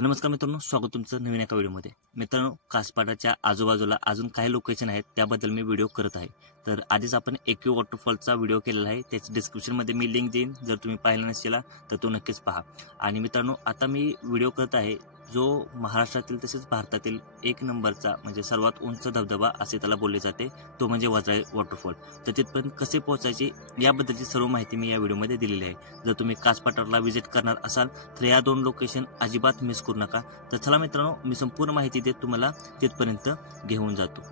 तर नमस्कार मित्रांनो, स्वागत तुमचं नवीन एका व्हिडिओमध्ये। मित्रांनो, कासपाटाच्या आजूबाजूला अजून काही लोकेशन आहेत, त्याबद्दल मी व्हिडिओ करत आहे। तर आधीच आपण एक्यू वॉटरफॉलचा व्हिडिओ केलेला आहे, त्याची डिस्क्रिप्शनमध्ये मी लिंक देईन, जर तुम्ही पाहिला नसेल तर तो नक्कीच पहा। आणि मित्रांनो, आता मी व्हिडिओ करत आहे जो महाराष्ट्रातील तसेच भारतातील एक नंबरचा म्हणजे सर्वात उंच धबधबा असे त्याला बोलले जाते, तो म्हणजे वज्राई वॉटरफॉल। तर तिथपर्यंत कसे पोहोचायचे याबद्दलची सर्व माहिती मी या व्हिडिओमध्ये दिलेली आहे। जर तुम्ही कासपाटाला व्हिजिट करणार असाल तर या दोन लोकेशन अजिबात मिस करू नका। तर चला मित्रांनो, मी संपूर्ण माहिती देत तुम्हाला तिथपर्यंत घेऊन जातो।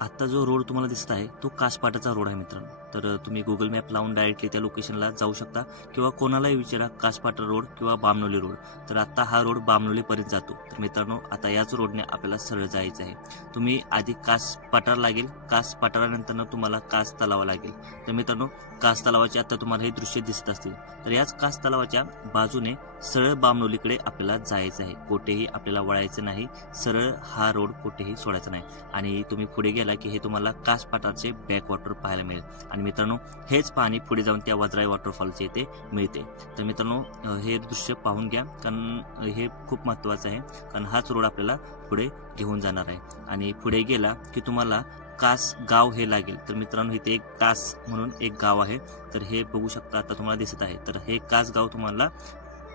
आता जो रोड तुम्हाला दिसत आहे तो कासपाटाचा रोड आहे मित्रांनो। तर तुम्ही गुगल मॅप लावून डायरेक्टली त्या लोकेशनला जाऊ शकता किंवा कोणालाही विचारा कासपाटा रोड किंवा बामनोली रोड। तर आता हा रोड बामनोलीपर्यंत जातो। तर मित्रांनो, आता याच रोडने आपल्याला सरळ जायचं आहे। तुम्ही आधी कासपाटाला लागेल, कासपाटानंतर तुम्हाला कास तलावा लागेल। तर मित्रांनो, कास तलावाचे आता तुम्हाला हे दृश्य दिसत असतील। तर याच कास तलावाच्या बाजूने सरळ बामनोलीकडे आपल्याला जायचं आहे। कुठेही आपल्याला वळायचं नाही, सरळ हा रोड कुठेही सोडायचा नाही। आणि तुम्ही पुढे गेला की हे तुम्हाला कासपाटाचे बॅकवॉटर पाहायला मिळेल। आणि मित्रांनो, हेच पाणी पुढे जाऊन त्या वज्राई वॉटरफॉलचे इथे मिळते। तर मित्रांनो, हे दृश्य पाहून घ्या, कारण हे खूप महत्त्वाचं आहे, कारण हाच रोड आपल्याला पुढे घेऊन जाणार आहे। आणि पुढे गेला की तुम्हाला कास गाव हे लागेल। तर मित्रांनो, इथे एक कास म्हणून एक गाव आहे। तर हे बघू शकता, आता तुम्हाला दिसत आहे। तर हे कास गाव तुम्हाला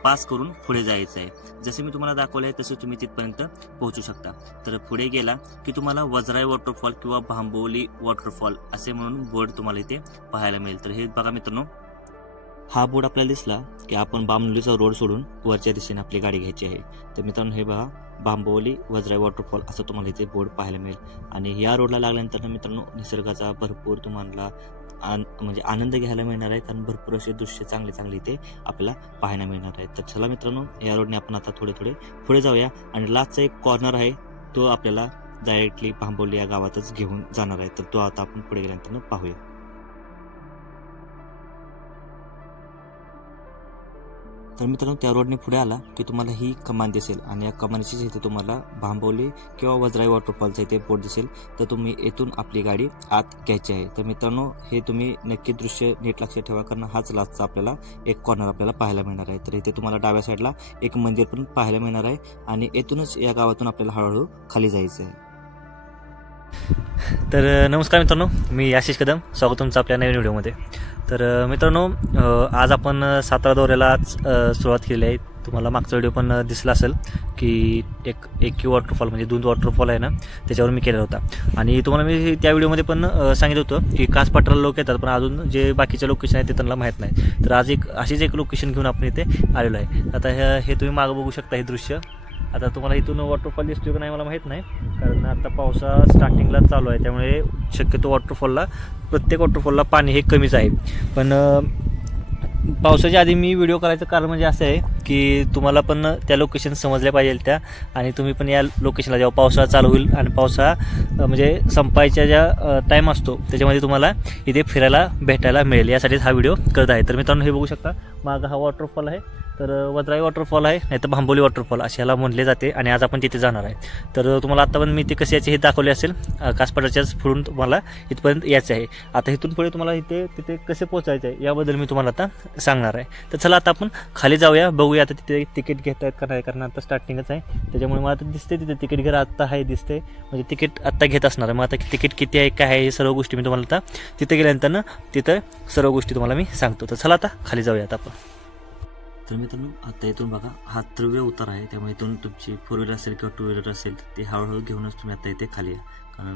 पास करून पुढे जायचं आहे। जसे मी तुम्हाला दाखवले आहे तसे तुम्ही तिथपर्यंत पोहोचू शकता। तर पुढे गेला की तुम्हाला वज्राई वॉटरफॉल किंवा भांबोली वॉटरफॉल असे म्हणून बोर्ड तुम्हाला इथे पाहायला मिळेल। तर हे बघा मित्रांनो, हा बोर्ड आपल्याला दिसला की आपण बामनोलीचा रोड सोडून वरच्या दिशेने आपली गाडी घ्यायची आहे। तर मित्रांनो, हे बघा भांबोली वज्राई वॉटरफॉल असं तुम्हाला इथे बोर्ड पाहायला मिळेल। आणि या रोडला लागल्यानंतर मित्रांनो, निसर्गाचा भरपूर तुम्हाला म्हणजे आनंद घ्यायला मिळणार आहे, कारण भरपूर असे दृश्य चांगले इथे आपल्याला पाहायला मिळणार आहे। तर चला मित्रांनो, या रोडने आपण आता थोडे पुढे जाऊया। आणि लास्टचा एक कॉर्नर आहे, तो आपल्याला डायरेक्टली भांबोली या गावातच घेऊन जाणार आहे। तर तो आता आपण पुढे गेल्यानंतर पाहूया। तर मित्रांनो, त्या रोडने पुढे आला की तुम्हाला ही कमान दिसेल, आणि या कमानीची इथे तुम्हाला भांबोली किंवा वज्राई वॉटरफॉलचा इथे बोर्ड दिसेल। तर तुम्ही येथून आपली गाडी आत घ्यायची आहे। तर मित्रांनो, हे तुम्ही नक्की दृश्य नीट लक्षात ठेवा, कारण हाच लास्टचा आपल्याला एक कॉर्नर आपल्याला पाहायला मिळणार आहे। तर इथे तुम्हाला डाव्या साईडला एक मंदिर पण पाहायला मिळणार आहे, आणि येथूनच या गावातून आपल्याला हळूहळू खाली जायचं आहे। तर नमस्कार मित्रांनो, मी आशिष कदम, स्वागत तुमचं आपल्या नवीन व्हिडिओमध्ये। तर मित्रांनो, आज आपण सातारा दौऱ्याला सुरुवात केली आहे। तुम्हाला मागचा व्हिडिओ पण दिसला असेल की एक वॉटरफॉल म्हणजे दूध वॉटरफॉल आहे ना, त्याच्यावर मी केलेला होता। आणि तुम्हाला मी त्या व्हिडिओमध्ये पण सांगितलं होतं की कासपाटाला लोक येतात, पण अजून जे बाकीचे लोकेशन आहेत ते त्यांना माहीत नाही। तर आज अशीच एक लोकेशन घेऊन आपण इथे आलेलो आहे। आता हे तुम्ही मागं बघू शकता, हे दृश्य। आता तुम्हाला इथून वॉटरफॉल दिसतोय का नाही मला माहीत नाही, कारण आता पावसा स्टार्टिंगला चालू आहे, त्यामुळे शक्यतो प्रत्येक वॉटरफॉलला पाणी हे कमीच आहे। पण पावसाच्या आधी मी व्हिडिओ करायचं कारण म्हणजे असं आहे की तुम्हाला पण त्या लोकेशन समजल्या पाहिजे त्या, आणि तुम्ही पण या लोकेशनला जेव्हा पावसाळा चालू होईल आणि पावसाळा म्हणजे संपायच्या ज्या टाईम असतो त्याच्यामध्ये तुम्हाला इथे फिरायला भेटायला मिळेल, यासाठीच हा व्हिडिओ करत आहे। तर मित्रांनो, हे बघू शकता, मागं हा वॉटरफॉल आहे। तर वज्राई वॉटरफॉल आहे, नाही तर भांबोली वॉटरफॉल असे याला म्हणले जाते, आणि आज आपण तिथे जाणार आहे। तर तुम्हाला आता पण मी ते कसे याचे हे दाखवले असेल, कासपाटाच्याच पुढून तुम्हाला इथपर्यंत यायचं आहे। आता इथून पुढे तुम्हाला तिथे कसे पोहोचायचं आहे याबद्दल मी तुम्हाला आता सांगणार आहे। तर चला आता आपण खाली जाऊया, बघूया आता तिथे तिकीट घेत आहेत का नाही, कारण आता स्टार्टिंगच आहे, त्याच्यामुळे मला आता दिसते तिथे तिकीट घर आत्ता आहे दिसते, म्हणजे तिकीट आत्ता घेत असणार आहे। मग आता तिकीट किती आहे काय आहे हे सर्व गोष्टी मी तुम्हाला आता तिथे गेल्यानंतर तिथं सर्व गोष्टी तुम्हाला मी सांगतो। तर चला आता खाली जाऊया आता आपण। तर मित्रांनो, आता इथून बघा हा त्रिव्य उतार आहे, त्यामुळे इथून तुमची 4 व्हीलर असेल किंवा 2 व्हीलर असेल ते हळूहळू घेऊनच तुम्ही आता इथे खाली या,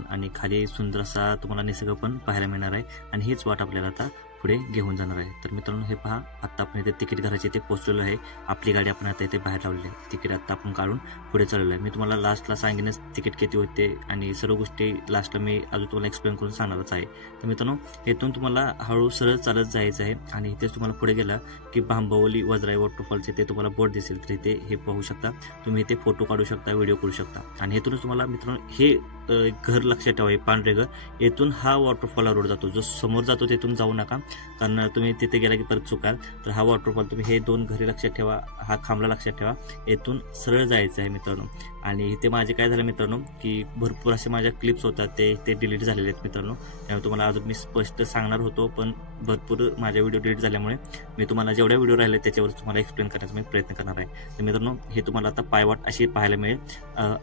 आणि खाली सुंदर असा तुम्हाला निसर्ग पण पाहायला मिळणार आहे, आणि हीच वाट आपल्याला आता पुढे घेऊन जाणार आहे। तर मित्रांनो, हे पहा, आता आपण इथे तिकीट घराचे इथे पोहोचलेलो आहे। आपली गाडी आपण आता इथे बाहेर लावलेली आहे, तिकीट आता आपण काढून पुढे चाललेलो आहे। मी तुम्हाला लास्टला सांगेनच तिकीट किती होते, आणि सर्व गोष्टी लास्टला मी अजून तुम्हाला एक्सप्लेन करून सांगणारच आहे। तर मित्रांनो, इथून तुम्हाला हळू सरळ चालत जायचं आहे, आणि इथेच तुम्हाला पुढे गेला की भांबोली वज्राई वॉटरफॉलचे ते तुम्हाला बोर्ड दिसेल। तर इथे हे पाहू शकता तुम्ही, इथे फोटो काढू शकता, व्हिडिओ करू शकता। आणि इथूनच तुम्हाला मित्रांनो हे घर लक्षात ठेवा, हे पांढरे घर, येथून हा वॉटरफॉलला रोड जातो, जो समोर जातो तिथून जाऊ नका, कारण तुम्ही तिथे गेला की परत चुकाल। तर हा वॉटरफॉल तुम्ही हे 2 घरे लक्षात ठेवा, हा खांबला लक्षात ठेवा, येथून सरळ जायचं आहे मित्रांनो। आणि इथे माझे काय झालं मित्रांनो की भरपूर असे माझ्या क्लिप्स होतात ते डिलीट झालेले आहेत मित्रांनो, त्यामुळे तुम्हाला अजून मी स्पष्ट सांगणार होतो, पण भरपूर माझ्या व्हिडिओ डिलीट झाल्यामुळे मी तुम्हाला जेवढ्या व्हिडिओ राहिले त्याच्यावर तुम्हाला एक्सप्लेन करण्याचा मी प्रयत्न करणार आहे. तर मित्रांनो, हे तुम्हाला आता पायवाट अशी पाहायला मिळेल.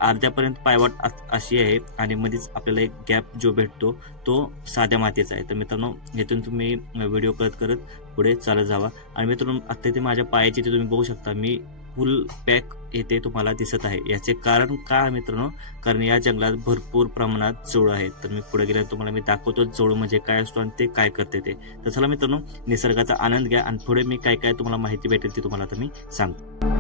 अर्ध्यापर्यंत पायवाट अशी आहे आणि मध्येच आपल्याला एक गॅप जो भेटतो तो साध्या मातीचा आहे. तर मित्रांनो, इथून तुम्ही व्हिडिओ करत पुढे चालत जावा. आणि मित्रांनो, आता इथे माझ्या पायाची इथे तुम्ही बघू शकता मी फुल पॅक येथे तुम्हाला दिसत आहे. याचे कारण काय मित्रांनो, कारण या जंगलात भरपूर प्रमाणात जोळ आहेत. तर मी पुढे गेल्यावर तुम्हाला मी दाखवतो जोळ म्हणजे काय असतो आणि ते काय करते ते. तर चला मित्रांनो, निसर्गाचा आनंद घ्या आणि पुढे मी काय काय तुम्हाला माहिती भेटेल ती तुम्हाला आता मी सांगतो.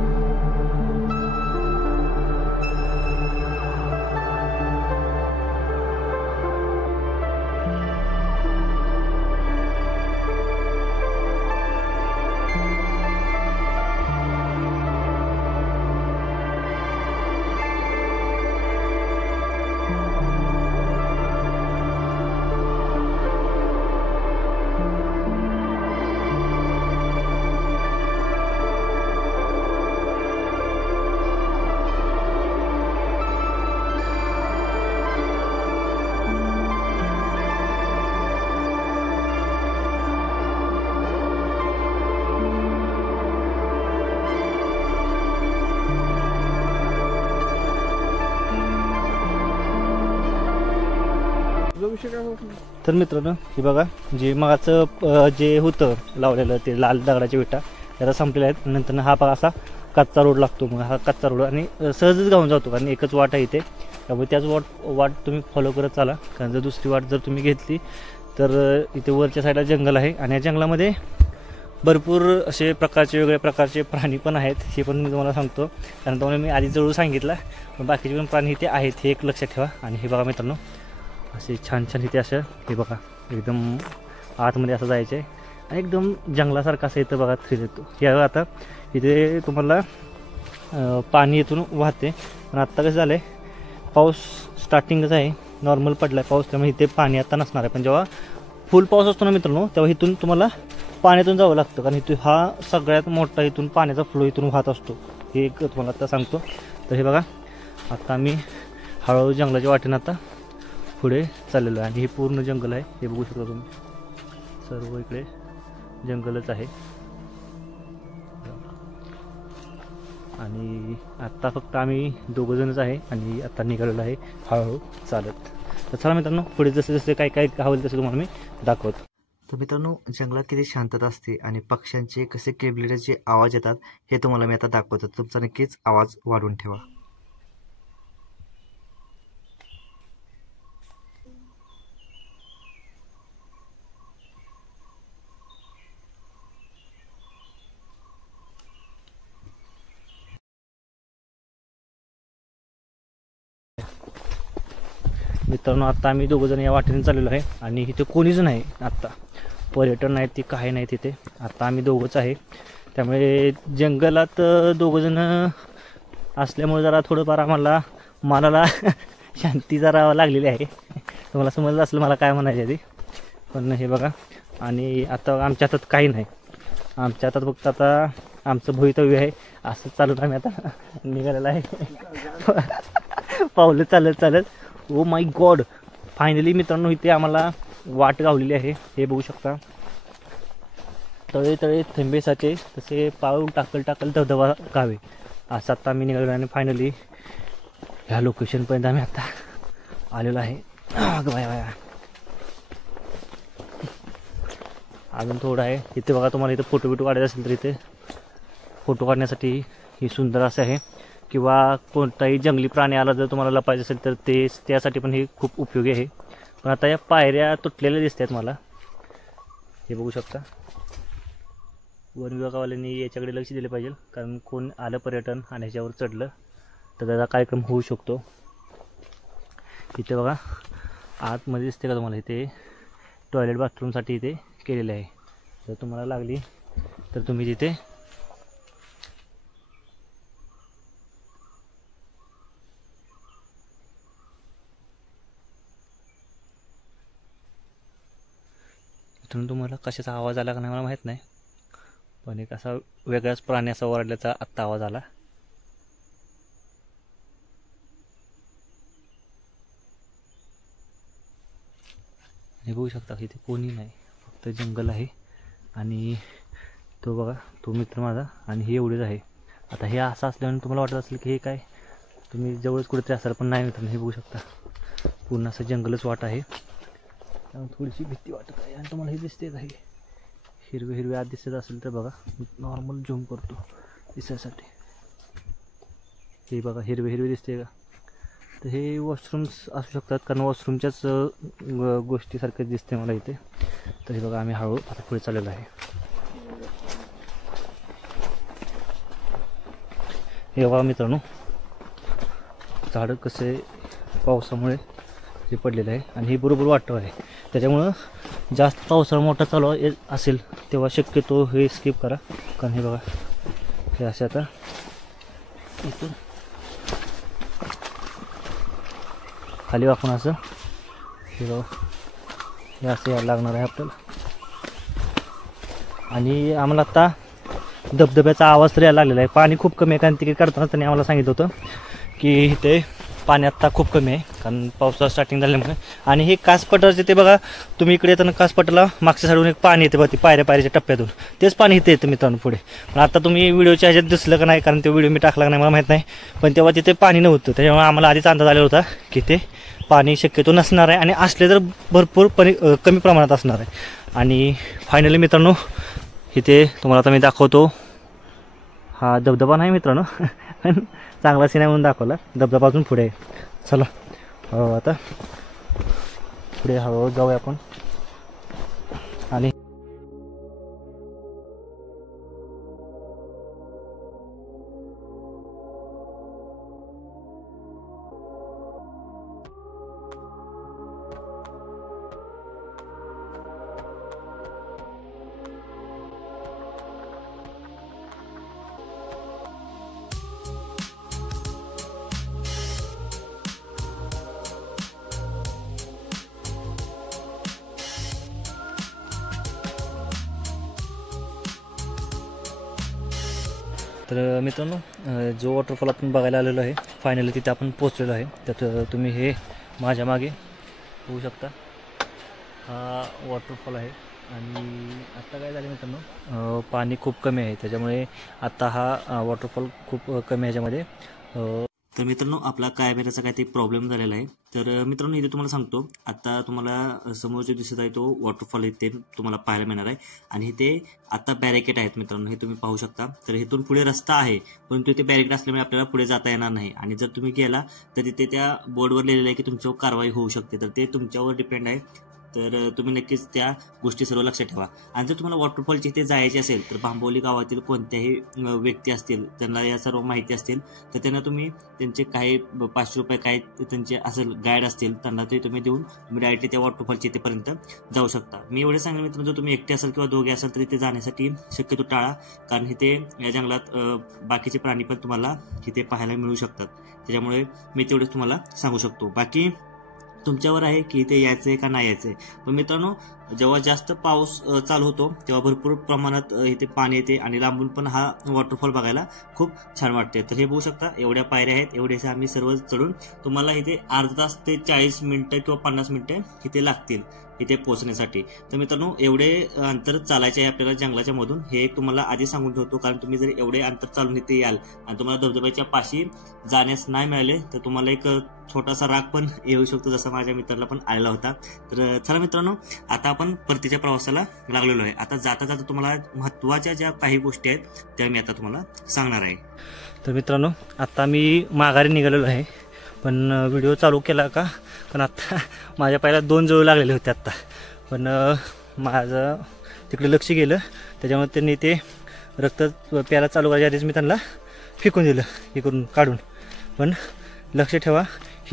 तर मित्रांनो, हे बघा जे मगाचं जे होतं लावलेलं ते लाल दगडाच्या विटा त्याला संपलेल्या आहेत. नंतर हा बघा असा कच्चा रोड लागतो. मग हा कच्चा रोड आणि सहजच गावून जातो कारण एकच वाट आहे इथे. त्यामुळे त्याच वाट तुम्ही फॉलो करत चाला. कारण जर दुसरी वाट जर तुम्ही घेतली तर इथे वरच्या साईडला जंगल आहे आणि या जंगलामध्ये भरपूर असे वेगवेगळ्या प्रकारचे प्राणी पण आहेत. हे पण मी तुम्हाला सांगतो कारण तुम्हाला मी आधी जवळ सांगितलं. पण बाकीचे पण प्राणी इथे आहेत हे एक लक्षात ठेवा. आणि हे बघा मित्रांनो, असे छान इथे असं हे बघा एकदम आतमध्ये असं जायचं आहे आणि एकदम जंगलासारखं असं इथं बघा थ्रिल येतो. हे बघा आता इथे तुम्हाला पाणी इथून वाहते. पण आत्ता कसं झालं आहे, पाऊस स्टार्टिंगच आहे, नॉर्मल पडला आहे पाऊस, त्यामुळे इथे पाणी आता नसणार आहे. पण जेव्हा फुल पाऊस असतो ना मित्रांनो, तेव्हा इथून तुम्हाला पाण्यातून जावं लागतं कारण इथून हा सगळ्यात मोठा इथून पाण्याचा फ्लो इथून वाहत असतो. हे एक तुम्हाला आता सांगतो. तर हे बघा आता आम्ही हळूहळू जंगलाच्या वाटेनं आता पुढे चाललेलो आहे आणि हे पूर्ण जंगल आहे. हे बघू शकता तुम्ही, सर्व इकडे जंगलच आहे. आणि आत्ता फक्त आम्ही दोघंजणच आहे आणि आत्ता निघालेलो आहे हळूहळू चालत. तर चला मित्रांनो, पुढे जसे जसे काय हवं तसं तुम्हाला मी दाखवतो. तर मित्रांनो, जंगलात किती शांतता असते आणि पक्ष्यांचे कसे किलबिलाट जे आवाज येतात हे तुम्हाला मी आता दाखवतो. तुमचा नक्कीच आवाज वाढवून ठेवा. मित्रांनो, आता आम्ही दोघंजण या वाटेने चाललेलो आहे आणि इथे कोणीच नाही. आत्ता पर्यटन नाही ती काही नाही तिथे. आता आम्ही दोघंच आहे. त्यामुळे जंगलात दोघंजण असल्यामुळे जरा थोडंफार आम्हाला मनाला शांती जरा लागलेली आहे. तुम्हाला समजलं असलं मला काय म्हणायचं आहे ते. पण हे बघा, आणि आता आमच्या हातात काही नाही. आमच्या हातात फक्त आता आमचं भवितव्य आहे. असं चालून आम्ही आता निघालेलं आहे पावलं चालत. ओ माय गॉड, फायनली मित्रांनो इथे आम्हाला वाट गावलेली आहे. हे बघू शकता, तळे थेंबेसाचे तसे पाऊल टाकल धबधबा गावे. असं आता आम्ही निघालेलो आणि फायनली ह्या लोकेशनपर्यंत आम्ही आता आलेलो आहे. बाया अजून थोडं आहे इथे बघा. तुम्हाला इथं फोटो काढायचा असेल तर इथे फोटो काढण्यासाठी ही सुंदर असं आहे. किंवा कोणताही जंगली प्राणी आला जर तुम्हाला लपायचं असेल तर त्यासाठी पण हे खूप उपयोगी आहे. पण आता या पायऱ्या तुटलेल्या दिसत आहेत मला. हे बघू शकता. वन विभागावाल्यांनी याच्याकडे लक्ष दिले पाहिजे कारण कोण आलं पर्यटन आणि ह्याच्यावर चढलं तर त्याचा कार्यक्रम होऊ शकतो. इथे बघा आतमध्ये दिसते का तुम्हाला, इथे टॉयलेट बाथरूमसाठी इथे केलेलं आहे. जर तुम्हाला लागली तर तुम्ही तिथे तुम्हाला कशाचा आवाज आला का नाही मला माहीत नाही, पण एक असा वेगळाच प्राणी असा ओरडल्याचा आत्ता आवाज आला. हे बघू शकता इथे कोणी नाही, तर जंगल आहे आणि तो बघा तो मित्र माझा आणि हे एवढेच आहे. आता हे असं असल्याने तुम्हाला वाटत असेल की हे काय तुम्ही जवळच कुठेतरी असाल, पण नाही मित्रांनो, हे बघू शकता पूर्ण असं जंगलच वाट आहे. त्यामुळे थोडीशी भीती वाटत आहे. आणि तुम्हाला हे दिसतेच आहे हिरवे हिरवे आत दिसत असेल तर बघा, नॉर्मल झूम करतो दिसायसाठी. हे बघा हिरवे हिरवे दिसते का, तर हे वॉशरूम्स असू शकतात, कारण वॉशरूमच्याच गोष्टीसारखंच दिसते मला इथे. तर हे बघा आम्ही हळू आता पुढे चाललेलो आहे. हे बघा मित्रांनो झाडं कसे पावसामुळे हे पडलेलं आहे आणि हे बरोबर वाटतं आहे. त्याच्यामुळं जास्त पावसाळा मोठा चालू असेल तेव्हा शक्यतो हे स्किप करा, कारण हे बघा हे असे आता इथून खाली वाकून असं हे बघा हे असं यायला लागणार आहे आपल्याला. आणि आम्हाला आत्ता धबधब्याचा आवाज तर यायला लागलेला आहे. पाणी खूप कमी आहे, कारण तिकीट काढताना त्यांनी आम्हाला सांगितलं होतं की इथे पाणी आत्ता खूप कमी आहे, कारण पावसाळा स्टार्टिंग झाल्यामुळे. आणि हे कासपठारचे ते बघा, तुम्ही इकडे येताना कासपठारला मागच्या साईडून एक पाणी येते बघा, ती पायऱ्याच्या टप्प्यातून तेच पाणी इथे येतं मित्रांनो पुढे. पण आता तुम्ही व्हिडिओच्या ह्याच्यात दिसलं का नाही, कारण ते व्हिडिओ मी टाकला नाही मला माहीत नाही, पण तेव्हा तिथे पाणी नव्हतं. त्याच्यामुळे आम्हाला आधीच अंदाज आलेला होता की ते पाणी शक्यतो नसणार आहे आणि असले तर भरपूर कमी प्रमाणात असणार आहे. आणि फायनली मित्रांनो इथे तुम्हाला आता मी दाखवतो. हा धबधबा नाही मित्रांनो, पण चांगला सीन आहे म्हणून दाखवला. धबधबा अजून पुढे आहे. चला आता पुढे हळूहळू जाऊया आपण. आणि तर मित्रांनो जो वॉटरफॉल आपण बघायला आलेलो आहे, फायनली तिथे आपण पोचलेलो आहे. त्यात तुम्ही हे माझ्या मागे बघू शकता, हा वॉटरफॉल आहे. आणि आत्ता काय झालं मित्रांनो, पाणी खूप कमी आहे, त्याच्यामुळे आत्ता हा वॉटरफॉल खूप कमी ह्याच्यामध्ये. तर मित्रांनो आपला कॅमेऱ्याचा काहीतरी प्रॉब्लेम झालेला आहे. तर मित्रांनो इथे तुम्हाला सांगतो, आता तुम्हाला समोर जो दिसत आहे तो वॉटरफॉल इथे तुम्हाला पाहायला मिळणार आहे. आणि इथे आता बॅरिकेड आहेत मित्रांनो, हे तुम्ही पाहू शकता. तर इथून पुढे रस्ता आहे, परंतु इथे बॅरिकेड असल्यामुळे आपल्याला पुढे जाता येणार नाही. आणि जर तुम्ही गेला तर तिथे त्या बोर्डवर लिहिलेलं आहे की तुमच्यावर कारवाई होऊ शकते. तर ते तुमच्यावर डिपेंड आहे. तर तुम्ही नक्कीच त्या गोष्टी सर्व लक्षात ठेवा. आणि जर तुम्हाला वॉटरफॉलच्या इथे जायचे असेल तर भांबवली गावातील कोणत्याही व्यक्ती असतील, त्यांना या सर्व माहिती असतील, तर त्यांना तुम्ही त्यांचे काही 500 रुपये काही त्यांचे असेल गाईड असतील, त्यांना ते तुम्ही देऊन तुम्ही डायरेक्टली त्या वॉटरफॉलच्या इथेपर्यंत जाऊ शकता. मी एवढे सांगेन मित्रांनो, जर तुम्ही एकटे असाल किंवा दोघे असाल तर इथे जाण्यासाठी शक्यतो टाळा, कारण इथे या जंगलात बाकीचे प्राणी पण तुम्हाला इथे पाहायला मिळू शकतात. त्याच्यामुळे मी तेवढेच तुम्हाला सांगू शकतो. बाकी तुमच्यावर आहे की इथे यायचंय का नाही यायचंय. पण मित्रांनो जेव्हा जास्त पाऊस चालू होतो तेव्हा भरपूर प्रमाणात इथे पाणी येते आणि लांबून पण हा वॉटरफॉल बघायला खूप छान वाटते. तर हे बघू शकता, एवढ्या पायऱ्या आहेत, एवढेसे आम्ही सर्व चढून तुम्हाला इथे अर्धा तास ते 40 मिनिटं किंवा 50 मिनिटं इथे लागतील इथे पोहोचण्यासाठी. तर मित्रांनो एवढे अंतर चालायचे आहे आपल्याला जंगलाच्या मधून, हे तुम्हाला आधी सांगून ठेवतो. कारण तुम्ही जर एवढे अंतर चालून इथे याल आणि तुम्हाला धबधब्याच्या पाशी जाण्यास नाही मिळाले तर तुम्हाला एक छोटासा राग पण येऊ शकतो, जसा माझ्या मित्राला पण आलेला होता. तर चला मित्रांनो आता आपण परतीच्या प्रवासाला लागलेलो आहे. आता जाता जाता तुम्हाला महत्त्वाच्या ज्या काही गोष्टी आहेत त्या मी आता तुम्हाला सांगणार आहे. तर मित्रांनो आता मी माघारी निघालेलो आहे, पण व्हिडिओ चालू केला का, पण आत्ता माझ्या पायाला 2 जळू लागलेले होते आत्ता. पण माझं तिकडे लक्ष गेलं, त्याच्यामुळे त्यांनी ते रक्त प्यायला चालू करायच्या आधीच मी त्यांना फेकून दिलं हे करून काढून. पण लक्ष ठेवा,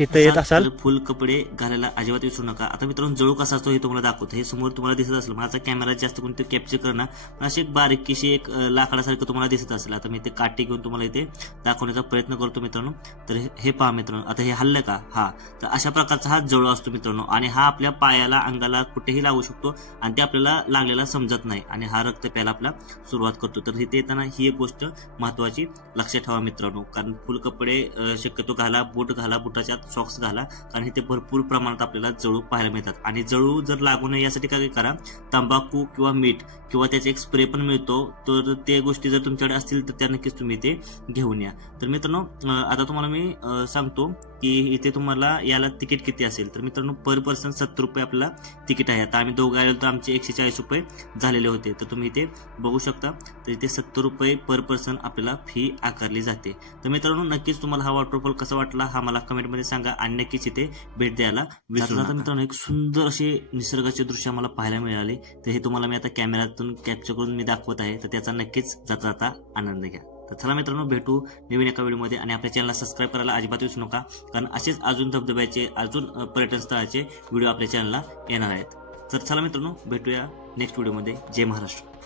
इथं येत असाल फुल कपडे घालायला अजिबात विसरू नका. आता मित्रांनो जळू कसा असतो हे तुम्हाला दाखवतो. हे समोर तुम्हाला दिसत असेल, माझा कॅमेरा जास्त कोणते कॅप्चर करणार, अशी एक बारीकीशी एक लाकडासारखं तुम्हाला दिसत असेल. आता मी इथे काठी घेऊन तुम्हाला इथे दाखवण्याचा प्रयत्न करतो मित्रांनो. तर हे पहा मित्रांनो, आता हे हल्लं का, हा तर अशा प्रकारचा हा जळू असतो मित्रांनो. आणि हा आपल्या पायाला अंगाला कुठेही लागू शकतो आणि ते आपल्याला लागलेला समजत नाही आणि हा रक्त प्यायला आपला सुरुवात करतो. तर इथे येताना ही एक गोष्ट महत्वाची लक्षात ठेवा मित्रांनो, कारण फुल कपडे शक्यतो घाला, बूट घाला, बुटाच्या सॉक्स घाला, कारण इथे भरपूर प्रमाणात आपल्याला जळू पाहायला मिळतात. आणि जळू जर लागू नये यासाठी काय करा, तंबाखू किंवा मीठ किंवा त्याचा एक स्प्रे पण मिळतो, तर ते गोष्टी जर तुमच्याकडे असतील तर त्या नक्कीच तुम्ही ते घेऊन या. तर मित्रांनो आता तुम्हाला मी सांगतो की इथे तुम्हाला याला तिकीट किती असेल. तर मित्रांनो पर पर्सन 70 रुपये आपल्याला तिकीट आहे. आता आम्ही दोघं आलो तर आमचे 140 रुपये झालेले होते. तर तुम्ही इथे बघू शकता, तर इथे 70 रुपये पर पर्सन आपल्याला फी आकारली जाते. तर मित्रांनो नक्कीच तुम्हाला हा वॉटरफॉल कसा वाटला हा मला कमेंटमध्ये सांगा आणि नक्कीच इथे भेट द्यायला विसरू नका. मित्रांनो एक सुंदर असे निसर्गाचे दृश्य मला पाहायला मिळाले, तर हे तुम्हाला मी आता कॅमेऱ्यातून कॅप्चर करून मी दाखवत आहे. तर त्याचा नक्कीच जाता जाता आनंद घ्या. तर चला मित्रांनो भेटू नवीन एका व्हिडिओमध्ये, आणि आपल्या चॅनलला सबस्क्राईब करायला अजिबात विसरू नका, कारण असेच अजून धबधब्याचे अजून पर्यटन स्थळाचे व्हिडिओ आपल्या चॅनलला येणार आहेत. तर चला मित्रांनो भेटूया नेक्स्ट व्हिडिओमध्ये. जय महाराष्ट्र.